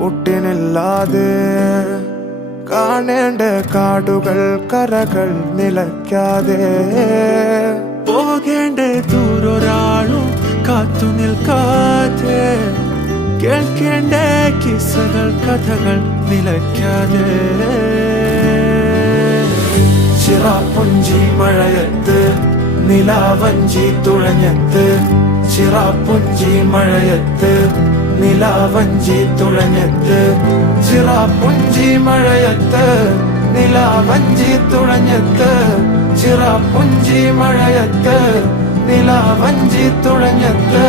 ഒട്ടിനില്ലാതെ കാണേണ്ട കാടുകൾ കരകൾ നിലയ്ക്കാതെ പോകേണ്ട ദൂരൊരാളും കാത്തു നിൽക്കാതെ കേൾക്കേണ്ട കിസ്സകൾ കഥകൾ നിലയ്ക്കാതെ ചിറാപ്പുഞ്ചി മഴയത്ത് നിലാവഞ്ചി തുഴഞ്ഞത്ത് ചിറാപ്പുഞ്ചി മഴയത്ത് നിലാവഞ്ചി തുഴഞ്ഞത്ത് ചിറാപ്പുഞ്ചി മഴയത്ത് നിലാവഞ്ചി തുഴഞ്ഞത്ത് ചിറാപ്പുഞ്ചി മഴയത്ത് നിലാവഞ്ചി തുഴഞ്ഞത്ത്